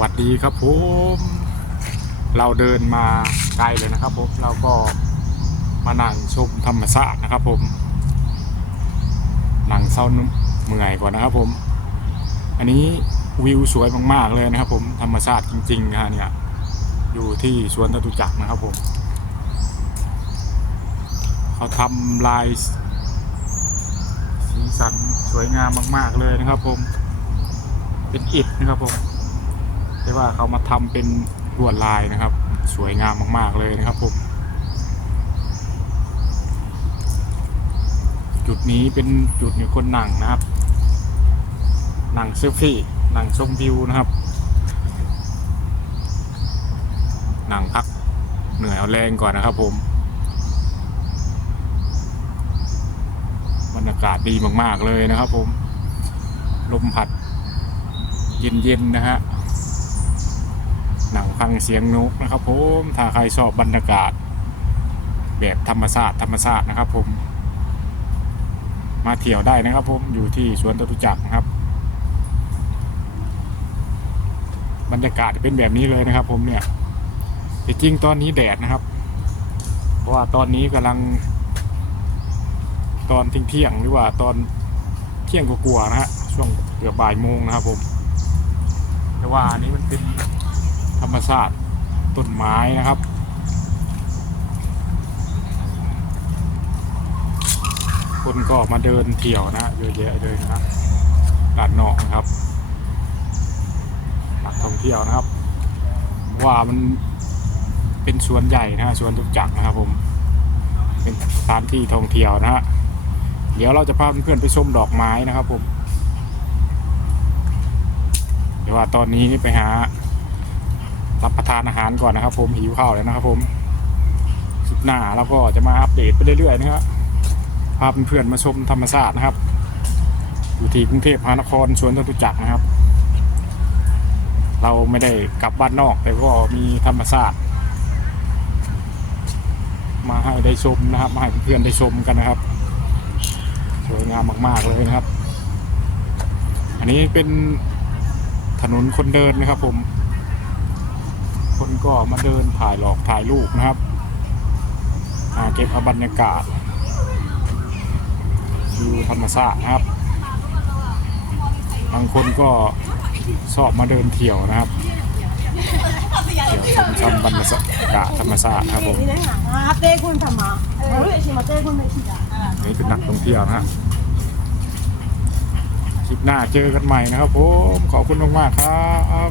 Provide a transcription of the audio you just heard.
วัสดีครับผมเราเดินมาไกลเลยนะครับผมเราก็มานั่งชมธรรมชาตินะครับผมนั่งเศร้าเมื่อยก่อนนะครับผม อันนี้วิวสวยมากๆเลยนะครับ ผมธรรมชาติจริงๆนะฮะเนี่ยอยู่ที่สวนจตุจักรนะครับผม เขาทำลายสีสันสวยงามมาก ๆเลยนะครับผม เป็นอิฐนะครับผม แต่ว่าเขามาทำเป็นลวดลายนะครับ สวยงามมาก ๆ เลยนะครับผมจุดนี้เป็นจุดมีคนหนังนะครับ หนังเซฟี่หนังชมวิวนะครับ หนังพักเหนื่อยเอาแรงก่อนนะครับผมบรรยากาศดีมาก ๆ เลยนะครับผม ลมพัดเย็น ๆ นะฮะ หนังฟังเสียงนกนะครับผมถ้าใครชอบบรรยากาศ แบบธรรมชาติธรรมชาตินะครับ ผม มาเที่ยวได้นะครับ ผมอยู่ที่สวนจตุจักรนะครับ บรรยากาศเป็นแบบนี้เลยนะครับ ผมเนี่ยแต่จริงตอนนี้แดดนะครับ เพราะว่าตอนนี้กำลัง ตอนเที่ยงหรือว่าตอนเที่ยงกลัวาๆนะฮะช่วงเกือบบ่ายโมงนะครับผม แต่ว่าอันนี้มันเป็น มชาติต้นไม้นะครับ คนก็มาเดินเที่ยวนะเยอะแยะเลยนะครับด้านนอกนะครับนักท่องเที่ยวนะครับ ว่ามันเป็นสวนใหญ่นะสวนทุกจักรนะครับผมเป็นสถานที่ท่องเที่ยวนะฮะเดี๋ยวเราจะพาเพื่อนไปชมดอกไม้นะครับผม เดี๋ยวว่าตอนนี้ไปหา รับประทานอาหารก่อนนะครับผมหิวข้าวแล้วนะครับผมคลิปหน้าเราก็จะมาอัปเดตไปเรื่อยๆนะครับพาเพื่อนๆมาชมธรรมชาตินะครับ อยู่ที่กรุงเทพมหานครสวนจตุจักรนะครับ เราไม่ได้กลับบ้านนอก แต่ก็มีธรรมชาติมาให้ได้ชมนะครับ มาให้เพื่อนๆได้ชมกันนะครับ สวยงามมาก ๆเลยนะครับ อันนี้เป็นถนนคนเดินนะครับผม คนก็มาเดินถ่ายหลอกถ่ายรูปนะครับเก็บเอาบรรยากาศดูธรรมชาตินะครับ บางคนก็ชอบมาเดินเที่ยวนะครับเที่ยวชมชมบรรยากาศธรรมชาติครับผมนี่คือนนักท่องเที่ยวนะฮะคลิปหน้าเจอกันใหม่นะครับผมขอบคุณมากๆครับ